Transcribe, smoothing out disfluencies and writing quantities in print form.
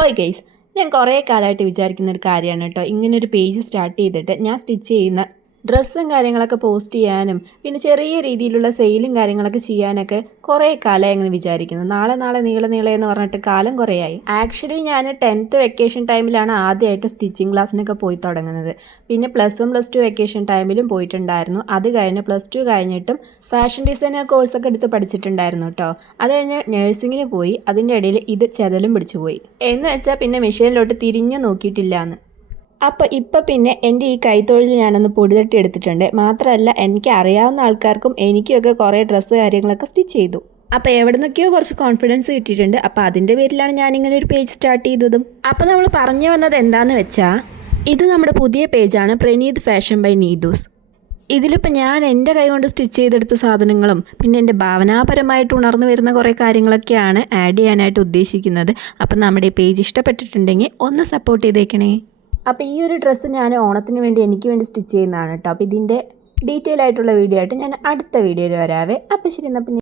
ഓയ് ഗെയ്സ്, ഞാൻ കുറേ കാലമായിട്ട് വിചാരിക്കുന്ന ഒരു കാര്യമാണ് കേട്ടോ. ഇങ്ങനൊരു പേജ് സ്റ്റാർട്ട് ചെയ്തിട്ട് ഞാൻ സ്റ്റിച്ച് ചെയ്യുന്ന ഡ്രസ്സും കാര്യങ്ങളൊക്കെ പോസ്റ്റ് ചെയ്യാനും പിന്നെ ചെറിയ രീതിയിലുള്ള സെയിലും കാര്യങ്ങളൊക്കെ ചെയ്യാനൊക്കെ കുറേ കാലമായി അങ്ങനെ വിചാരിക്കുന്നു. നാളെ നീളെ എന്ന് പറഞ്ഞിട്ട് കാലം കുറേയായി. ആക്ച്വലി ഞാൻ 10th വെക്കേഷൻ ടൈമിലാണ് ആദ്യമായിട്ട് സ്റ്റിച്ചിങ് ക്ലാസ്സിനൊക്കെ പോയി തുടങ്ങുന്നത്. പിന്നെ +1 +2 വെക്കേഷൻ ടൈമിലും പോയിട്ടുണ്ടായിരുന്നു. അത് കഴിഞ്ഞ് +2 കഴിഞ്ഞിട്ടും ഫാഷൻ ഡിസൈനർ കോഴ്സൊക്കെ എടുത്ത് പഠിച്ചിട്ടുണ്ടായിരുന്നു കേട്ടോ. അത് കഴിഞ്ഞ് നഴ്സിങ്ങിന് പോയി. അതിൻ്റെ ഇടയിൽ ഇത് ചെതലും പിടിച്ചു പോയി എന്ന് വെച്ചാൽ പിന്നെ മെഷീനിലോട്ട് തിരിഞ്ഞു നോക്കിയിട്ടില്ല എന്ന്. അപ്പോൾ ഇപ്പം പിന്നെ എൻ്റെ ഈ കൈത്തൊഴിൽ ഞാനൊന്ന് പൊടിതട്ടി എടുത്തിട്ടുണ്ട്. മാത്രമല്ല എനിക്ക് അറിയാവുന്ന ആൾക്കാർക്കും എനിക്കൊക്കെ കുറേ ഡ്രസ്സ് കാര്യങ്ങളൊക്കെ സ്റ്റിച്ച് ചെയ്തു. അപ്പോൾ എവിടെ നിന്നൊക്കെയോ കുറച്ച് കോൺഫിഡൻസ് കിട്ടിയിട്ടുണ്ട്. അപ്പോൾ അതിൻ്റെ പേരിലാണ് ഞാനിങ്ങനെ ഒരു പേജ് സ്റ്റാർട്ട് ചെയ്തതും. അപ്പോൾ നമ്മൾ പറഞ്ഞു വന്നത് എന്താണെന്ന് വെച്ചാൽ, ഇത് നമ്മുടെ പുതിയ പേജാണ്, പ്രണീത് ഫാഷൻ ബൈ നീതൂസ്. ഇതിലിപ്പോൾ ഞാൻ എൻ്റെ കൈ കൊണ്ട് സ്റ്റിച്ച് ചെയ്തെടുത്ത സാധനങ്ങളും പിന്നെ എൻ്റെ ഭാവനാപരമായിട്ട് ഉണർന്നു വരുന്ന കുറേ കാര്യങ്ങളൊക്കെയാണ് ആഡ് ചെയ്യാനായിട്ട് ഉദ്ദേശിക്കുന്നത്. അപ്പം നമ്മുടെ ഈ പേജ് ഇഷ്ടപ്പെട്ടിട്ടുണ്ടെങ്കിൽ ഒന്ന് സപ്പോർട്ട് ചെയ്തേക്കണേ. അപ്പോൾ ഈ ഒരു ഡ്രസ്സ് ഞാൻ ഓണത്തിന് വേണ്ടി എനിക്ക് വേണ്ടി സ്റ്റിച്ച് ചെയ്യുന്നതാണ് കേട്ടോ. അപ്പോൾ ഇതിൻ്റെ ഡീറ്റെയിൽ ആയിട്ടുള്ള വീഡിയോ ആയിട്ട് ഞാൻ അടുത്ത വീഡിയോയിൽ വരാവേ. അപ്പോൾ ശരി, എന്നാൽ പിന്നെ